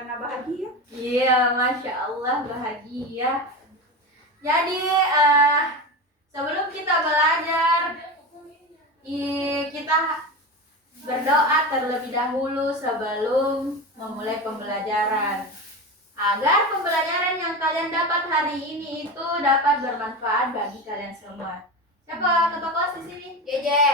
karena bahagia. Iya, Masya Allah bahagia. Jadi sebelum kita belajar, kita berdoa terlebih dahulu sebelum memulai pembelajaran, agar pembelajaran yang kalian dapat hari ini itu dapat bermanfaat bagi kalian semua. Siapa ketua kelas di sini? Jeje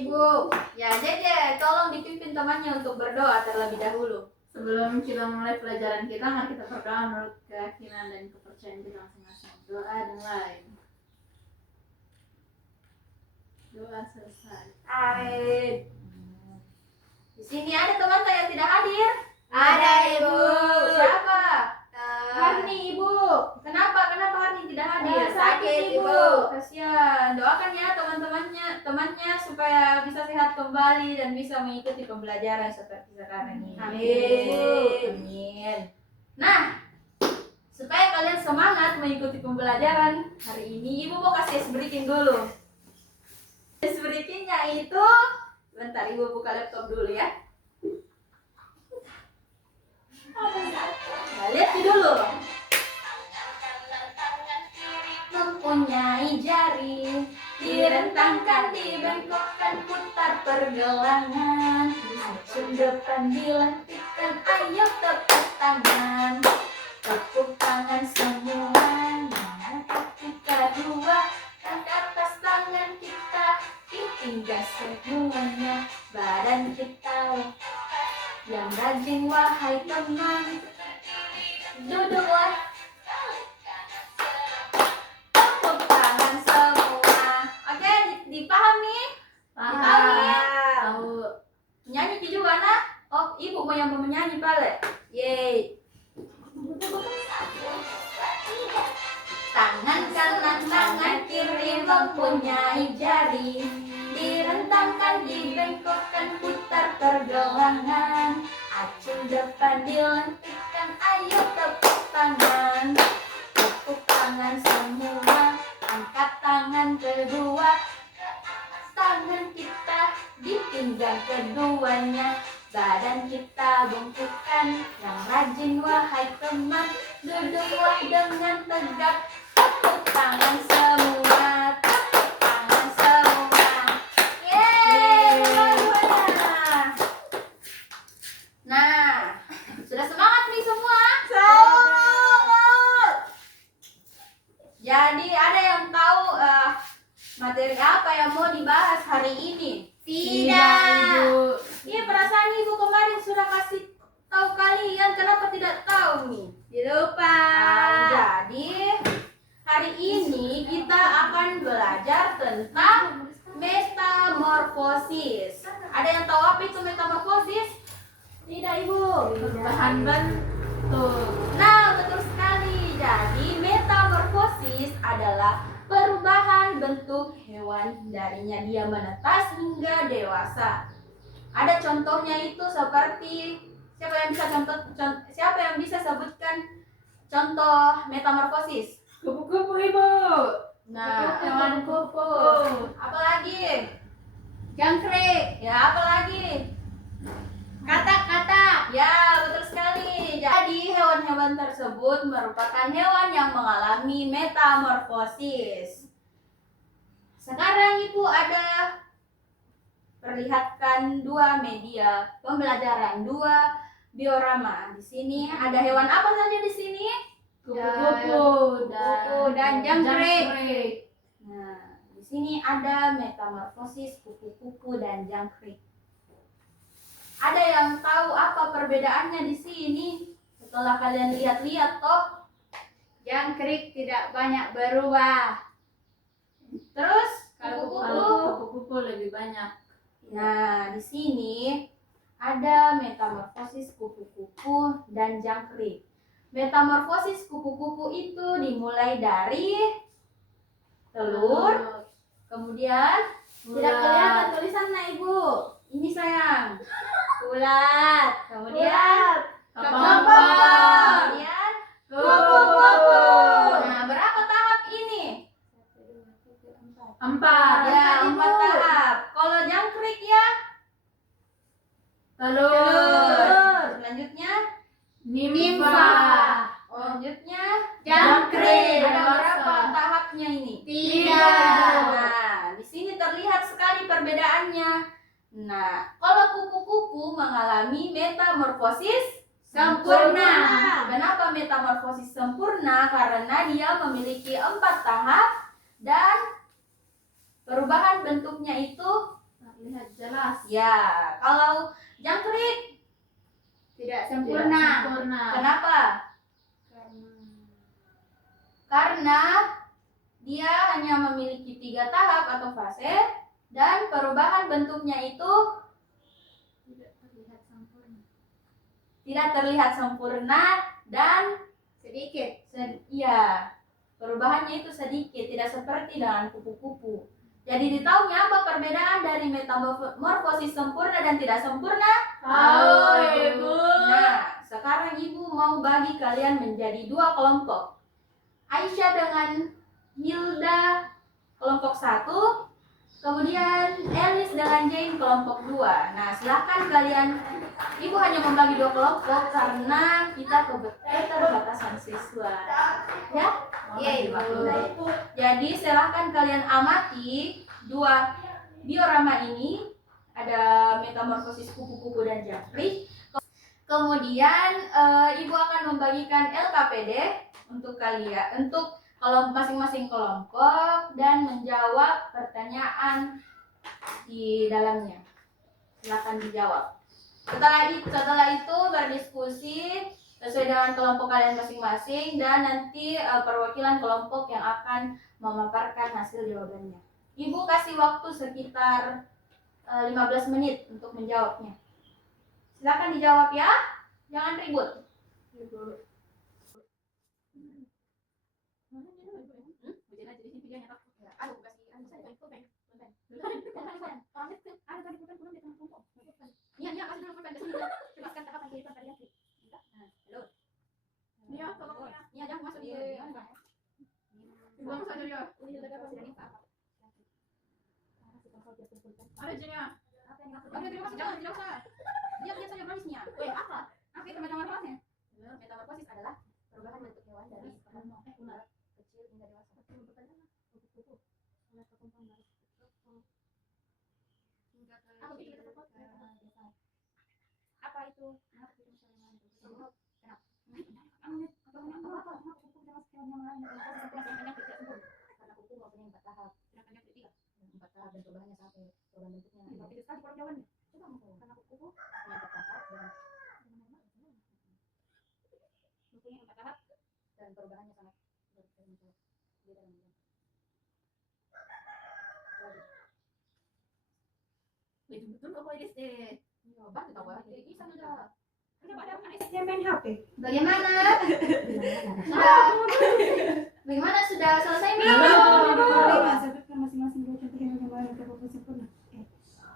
Ibu. Ya Jeje, tolong dipimpin temannya untuk berdoa terlebih dahulu. Sebelum kita mulai pelajaran kita, mari kita berdoa menurut keyakinan dan kepercayaan kita masing-masing. Doa dimulai. Doa selesai. Amin. Di sini ada teman saya yang tidak hadir. Ada, Ibu. Siapa? Harni, Ibu. Kenapa Harni tidak hadir? Sakit, Ibu. Kasihan. Doakan ya temannya supaya bisa sehat kembali dan bisa mengikuti pembelajaran seperti sekarang ini. Amin. Nah, supaya kalian semangat mengikuti pembelajaran hari ini, Ibu mau kasih ice breaking dulu. Ice breakingnya itu, bentar Ibu buka laptop dulu ya. Nah, lihat dulu. Mempunyai jari, direntangkan, dibengkokkan, putar pergelangan, acung depan dilantikkan, ayo tepuk tangan. Tepuk tangan semua, kaki kedua, ke atas tangan kita, ditinggal semuanya, badan kita yang rajin wahai teman, duduklah. Tepuk tangan semua. Oke, dipahami? Dipahami? Tahu. Nyanyi juga nah? Oh, Ibu mau yang menyanyi pale. Yeay. Tangan kanan, tangan kiri mempunyai jari, direntangkan, dibengkokkan, putar pergelangan, acung depan dilantikkan, ayo tepuk tangan. Tepuk tangan semua, angkat tangan kedua, tangan kita ditinggal keduanya, badan kita bengkokkan, yang rajin wahai teman, duduklah dengan tegak. Tepuk tangan semua, tepuk tangan semua. Yeay, dua-duanya. Nah, sudah semangat nih semua? Semangat. Jadi ada yang tahu materi apa yang mau dibahas hari ini? Ibu. Iya, perasaan Ibu kemarin sudah kasih tahu kalian, kenapa tidak tahu nih? Lupa. Jadi hari ini kita akan belajar tentang metamorfosis. Ada yang tahu apa itu metamorfosis? Tidak, Ibu. Perubahan bentuk. Nah, betul sekali. Jadi metamorfosis adalah perubahan bentuk hewan darinya dia menetas hingga dewasa. Ada contohnya itu seperti siapa yang bisa sebutkan contoh metamorfosis? Kupu-kupu, Ibu. Nah, Hewan kupu. apalagi? Jangkrik. Ya, apalagi? Katak-katak. Ya, betul sekali. Jadi hewan-hewan tersebut merupakan hewan yang mengalami metamorfosis. Sekarang Ibu ada perlihatkan dua media pembelajaran, dua diorama. Di sini ada hewan apa saja di sini? Kupu-kupu dan jangkrik. Nah, di sini ada metamorfosis kupu-kupu dan jangkrik. Ada yang tahu apa perbedaannya di sini? Setelah kalian lihat-lihat toh, Jangkrik tidak banyak berubah. terus Kalau kupu-kupu. kupu-kupu lebih banyak. Nah, di sini ada metamorfosis kupu-kupu dan jangkrik. Metamorfosis kupu-kupu itu dimulai dari telur, kemudian tidak kelihatan tulisannya Ibu. Ini sayang. Ulat, kemudian Kepompong. kemudian kupu-kupu. Nah, berapa tahap ini? 4. Ya, 4 tahap. Kalau jangkrik ya, Telur. selanjutnya Nimfa. Selanjutnya Jangkrik. Ada berapa tahapnya ini? Tidak. Nah, di sini terlihat sekali perbedaannya. Nah, kalau kupu-kupu mengalami metamorfosis Sempurna. Kenapa metamorfosis sempurna? Karena dia memiliki 4 tahap dan perubahan bentuknya itu Terlihat jelas. ya. Kalau jangkrik, Tidak Tidak sempurna. sempurna. kenapa? Karena dia hanya memiliki 3 tahap atau fase dan perubahan bentuknya itu Tidak terlihat sempurna. tidak terlihat sempurna dan Sedikit. iya, perubahannya itu sedikit, tidak seperti dengan kupu-kupu. Jadi ditahunya apa perbedaan dari metamorfosis sempurna dan tidak sempurna? Tahu, Ibu. Nah, sekarang Ibu mau bagi kalian menjadi 2 kelompok. Aisyah dengan Hilda kelompok 1, kemudian Elis dengan Jane kelompok 2. Nah, silahkan kalian, Ibu hanya membagi 2 kelompok karena kita keterbatasan siswa. Ya? Iya, Ibu. Jadi silahkan kalian amati 2 diorama ini. Ada metamorfosis kupu-kupu dan jangkrik. Kemudian Ibu akan membagikan LKPD untuk kalian, untuk masing-masing kelompok dan menjawab pertanyaan di dalamnya. Silakan dijawab. Setelah itu berdiskusi sesuai dengan kelompok kalian masing-masing dan nanti perwakilan kelompok yang akan memaparkan hasil jawabannya. Ibu kasih waktu sekitar 15 menit untuk menjawabnya. Silakan dijawab ya. Jangan ribut. Metamorfosis adalah perubahan bentuk hewan dari ular kecil hingga dewasa. Apa itu? Karena kuku mempunyai 4 tahap. 4 tahap dan perubahannya sampai perubahan bentuknya. Itu sekali kurang jawabannya. Coba mau tahu. Karena kuku punya 4 tahap dan mempunyai 4 tahap dan perubahannya sangat berbeda. Betul kok ini sih. Bantu tahu ya. Bisa sudah. Dia main HP. Bagaimana? Bagaimana sudah selesai nih? Sebutkan masing-masing dua contoh hewan yang mengalami metamorfosis sempurna.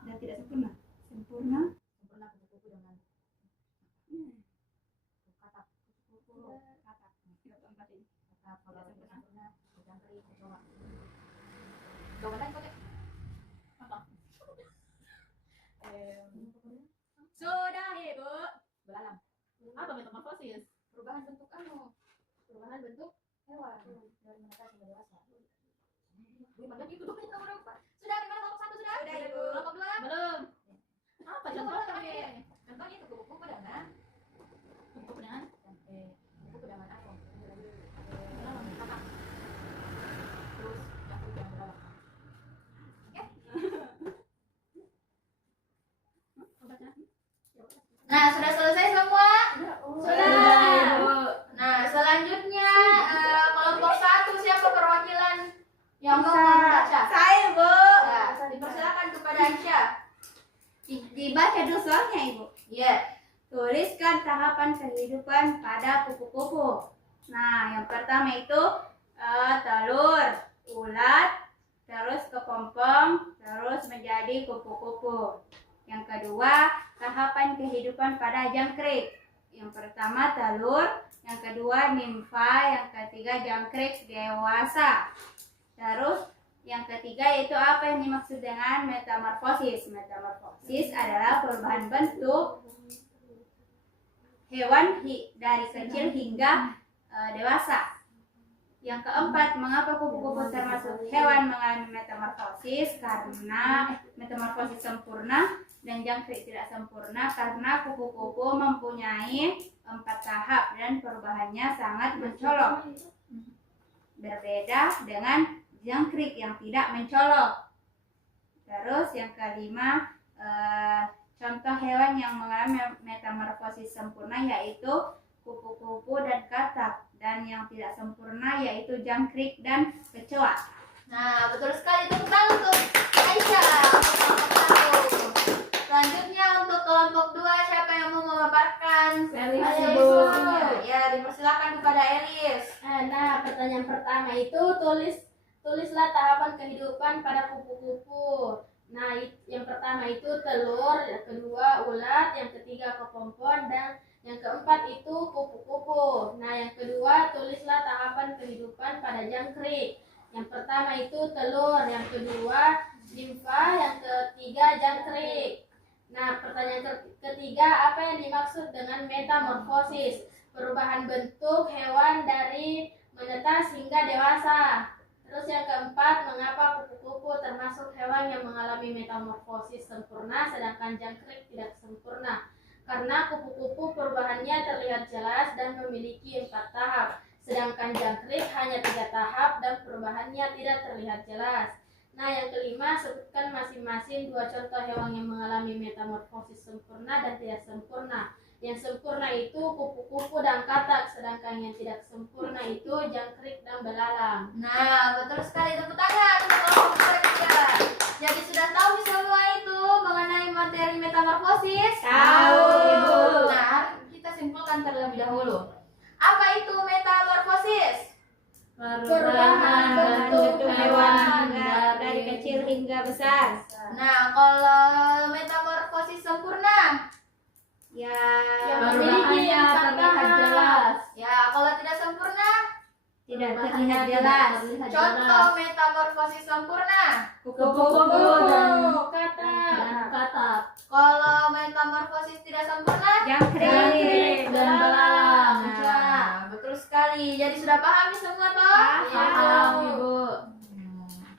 Dan tidak sempurna. Sempurna. Sempurna kupu-kupu dengan katak. Katak. Kalau sempurna, jangkrik, coba. Coba kan kau. Sudah, Ibu. Belalang. Apa metamorfosis? Perubahan bentuk perubahan bentuk hewan dari menetas hingga dewasa. Gimana itu tuh kita berapa? Sudah di mana kelompok 1 sudah? Sudah, Ibu. Kelompok 2? Belum. Apa contohnya? Contohnya itu kupu-kupu dengan Kupu dengan kupu-kupu dengan apa? Katak. Terus jangkrik dengan belalang. Nah, sudah selesai semua? Sudah. Nah, selanjutnya kelompok 1 siapa perwakilan yang mau membaca? Saya, Bu. Nah, dipersilakan kepada Aisyah. Dibaca dulu soalnya, Ibu. Iya. Tuliskan tahapan kehidupan pada kupu-kupu. Nah, yang pertama itu telur, ulat, terus kepompong, terus menjadi kupu-kupu. Yang kedua, tahapan kehidupan pada jangkrik. Yang pertama telur, yang kedua nimfa, yang ketiga jangkrik dewasa. Terus yang ketiga yaitu apa yang dimaksud dengan metamorfosis? Metamorfosis adalah perubahan bentuk hewan dari kecil hingga dewasa. Yang keempat, mengapa kupu-kupu termasuk hewan mengalami metamorfosis? Karena metamorfosis sempurna dan jangkrik tidak sempurna, karena kupu-kupu mempunyai 4 tahap dan perubahannya sangat mencolok. Berbeda dengan jangkrik yang tidak mencolok. Terus yang kelima, contoh hewan yang mengalami metamorfosis sempurna yaitu kupu-kupu dan katak, dan yang tidak sempurna yaitu jangkrik dan kecoa. Nah, betul sekali, tepuk tangan untuk Aisyah. Selanjutnya untuk kelompok 2, siapa yang mau memaparkan? Elis, Ibu. Ibu. Ya, dipersilakan kepada Elis. Nah, pertanyaan pertama itu tulislah tahapan kehidupan pada kupu-kupu. Nah, yang pertama itu telur, yang kedua ulat, yang ketiga kepompong, dan yang keempat itu kupu-kupu. Nah, yang kedua tulislah tahapan kehidupan pada jangkrik. Yang pertama itu telur, yang kedua nimfa, yang ketiga jangkrik. Nah, pertanyaan ketiga, apa yang dimaksud dengan metamorfosis? Perubahan bentuk hewan dari menetas hingga dewasa. Terus yang keempat, mengapa kupu-kupu termasuk hewan yang mengalami metamorfosis sempurna sedangkan jangkrik tidak sempurna? Karena kupu-kupu perubahannya terlihat jelas dan memiliki 4 tahap, sedangkan jangkrik hanya 3 tahap dan perubahannya tidak terlihat jelas. Nah, yang kelima, sebutkan masing-masing 2 contoh hewan yang mengalami metamorfosis sempurna dan tidak sempurna. Yang sempurna itu kupu-kupu dan katak, sedangkan yang tidak sempurna itu jangkrik dan belalang. Nah, betul sekali, tepuk tangan untuk kelompok 3. Jadi sudah tahu semua itu mengenai materi metamorfosis? Tahu, Ibu. Nah, kita simpulkan terlebih dahulu. Apa itu metamorfosis? Perubahan bentuk hewan dari kecil hingga besar. Nah, kalau metamorfosis sempurna? Ya, Perubahannya terlihat jelas. ya, kalau tidak sempurna? Tidak terlihat jelas. Contoh metamorfosis sempurna? Kupu-kupu dan Katak. katak. Kalau metamorfosis tidak sempurna? Jangkrik Dan belalang. Nah, betul sekali. Jadi sudah paham nih semua toh? Paham, Ibu.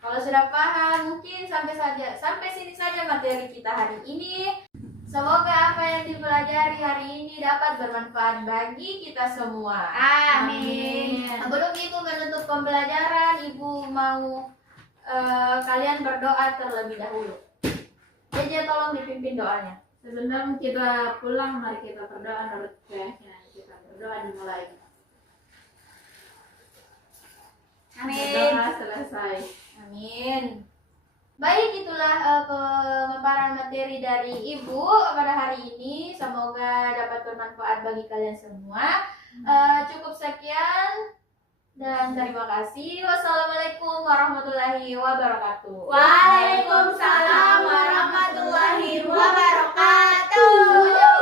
Kalau sudah paham, mungkin sampai sini saja materi kita hari ini. Semoga apa yang dipelajari hari ini dapat bermanfaat bagi kita semua. Amin. Sebelum Ibu menutup pembelajaran, Ibu mau kalian berdoa terlebih dahulu. Jadi tolong dipimpin doanya. Sebelum kita pulang, mari kita berdoa menurut keyakinan kita. Berdoa dimulai. Amin. Berdoa selesai. Amin. Baik, itulah pemaparan materi dari Ibu pada hari ini. Semoga dapat bermanfaat bagi kalian semua. Cukup sekian dan terima kasih. Wassalamualaikum warahmatullahi wabarakatuh. Waalaikumsalam warahmatullahi wabarakatuh. Semuanya